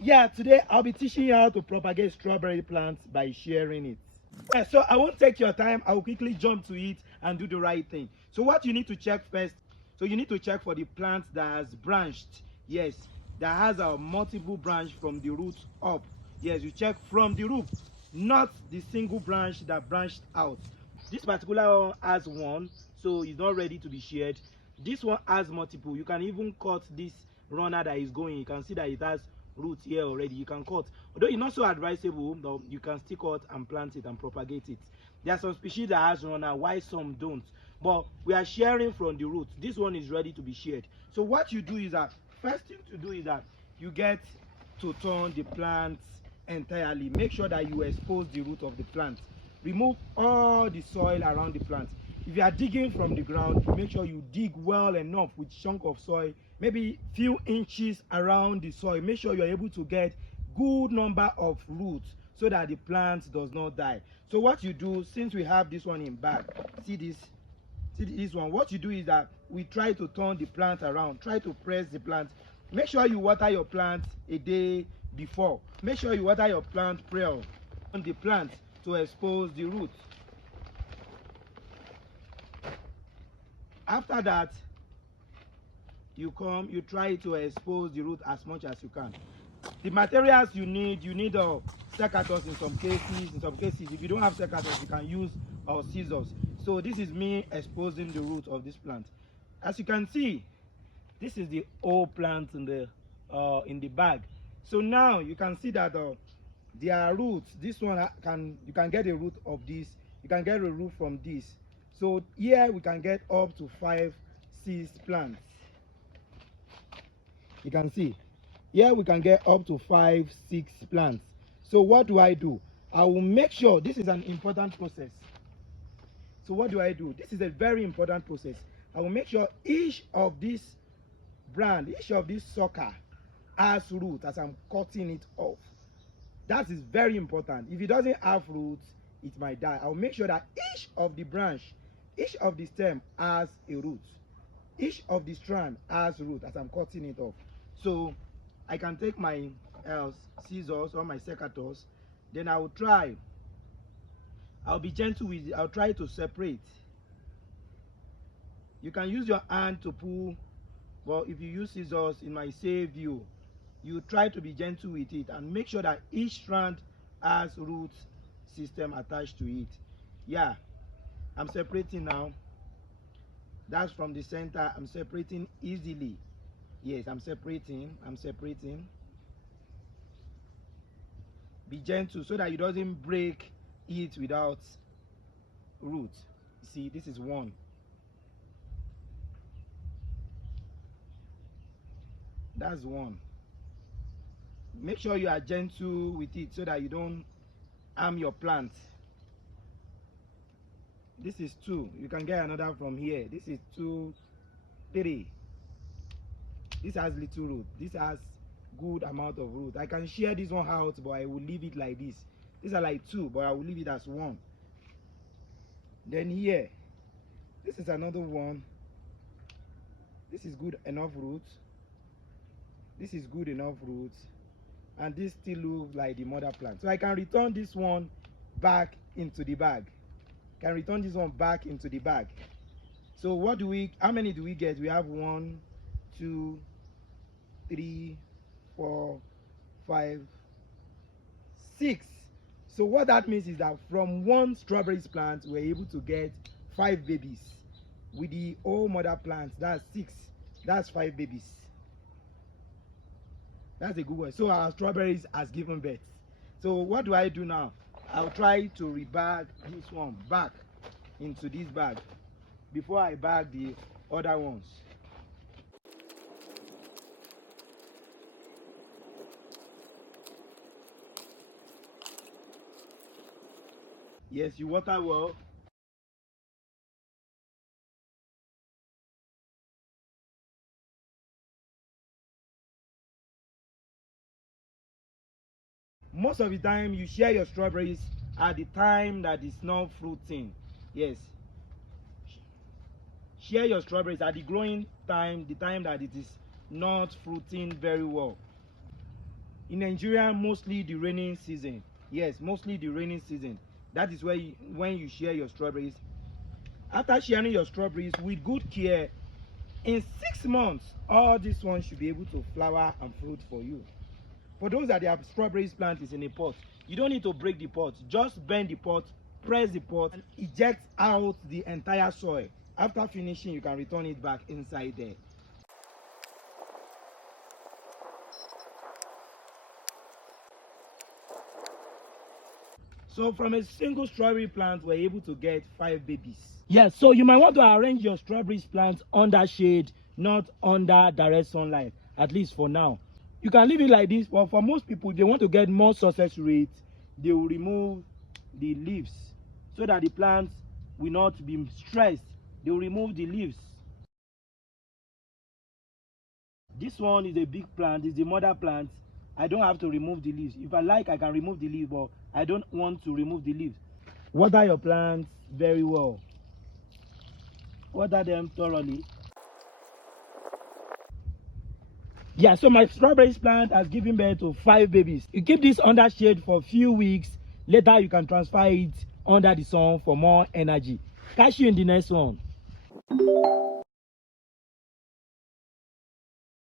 Yeah, today I'll be teaching you how to propagate strawberry plants by sharing it. Yeah, so I won't take your time. I will quickly jump to it and do the right thing. So what you need to check first, so you need to check for the plant that has branched. Yes, that has a multiple branch from the root up. Yes, you check from the root, not the single branch that branched out. This particular one has one, so it's not ready to be shared. This one has multiple. You can even cut this runner that is going. You can see that it has roots here already. You can cut, although it's not so advisable, though you can still cut and plant it and propagate it. There are some species that has runner, while some don't, but we are sharing from the root. This one is ready to be shared. So what you do is that first thing to do is that you get to turn the plant entirely. Make sure that you expose the root of the plant. Remove all the soil around the plant. If you are digging from the ground, make sure you dig well enough with chunk of soil, maybe few inches around the soil. Make sure you are able to get good number of roots so that the plant does not die. So what you do, since we have this one in bag, see this one, what you do is that we try to turn the plant around, try to press the plant. Make sure you water your plant a day before. Make sure you water your plant prior on the plant to expose the roots. After that, you come, you try to expose the root as much as you can. The materials you need secateurs in some cases. In some cases, if you don't have secateurs, you can use scissors. So this is me exposing the root of this plant. As you can see, this is the whole plant in the bag. So now you can see that there are roots. This one you can get a root of this. You can get a root from this. So here we can get up to 5, 6 plants. You can see here we can get up to 5, 6 plants. So what do? I will make sure this is an important process. So what do? This is a very important process. I will make sure each of this brand, each of this sucker has root as I'm cutting it off. That is very important. If it doesn't have roots, it might die. I'll make sure that each of the branch, each of the stem has a root. Each of the strand has root as I'm cutting it off. So I can take my scissors or my secateurs, then I'll be gentle with it. I'll try to separate. You can use your hand to pull, but if you use scissors, it might save you. You try to be gentle with it and make sure that each strand has root system attached to it. Yeah, I'm separating now. That's from the center. I'm separating easily. Yes, I'm separating. Be gentle so that it doesn't break it without root. See, this is one. That's one. Make sure you are gentle with it so that you don't harm your plant. This is 2. You can get another from here. This is 2, 3. This has little root. This has good amount of root. I can share this one out, but I will leave it like this. These are like 2, but I will leave it as 1. Then here, this is another one. This is good enough root. This is good enough root. And this still looks like the mother plant. So I can return this one back into the bag. So how many do we get? We have 1, 2, 3, 4, 5, 6. So what that means is that from one strawberry plant, we're able to get 5 babies. With the old mother plant, that's 6. That's 5 babies. That's a good one. So our strawberries has given birth. So what do I do now? I'll try to rebag this one back into this bag before I bag the other ones. Yes, you water well. Most of the time you share your strawberries at the time that it's not fruiting. Yes, share your strawberries at the growing time, the time that it is not fruiting very well. In Nigeria, mostly the raining season. Yes, mostly the raining season. That is where when you share your strawberries. After sharing your strawberries with good care, in 6 months, all these ones should be able to flower and fruit for you. For those that have strawberries plant is in a pot, you don't need to break the pot. Just bend the pot, press the pot, and eject out the entire soil. After finishing, you can return it back inside there. So from a single strawberry plant, we're able to get 5 babies. Yes, so you might want to arrange your strawberries plants under shade, not under direct sunlight, at least for now. You can leave it like this, but for most people, they want to get more success rate, they will remove the leaves so that the plants will not be stressed. They will remove the leaves. This one is a big plant, it's the mother plant. I don't have to remove the leaves. If I like, I can remove the leaves, but I don't want to remove the leaves. Water your plants very well. Water them thoroughly. Yeah, so my strawberries plant has given birth to 5 babies. You keep this under shade for a few weeks. Later, you can transfer it under the sun for more energy. Catch you in the next one.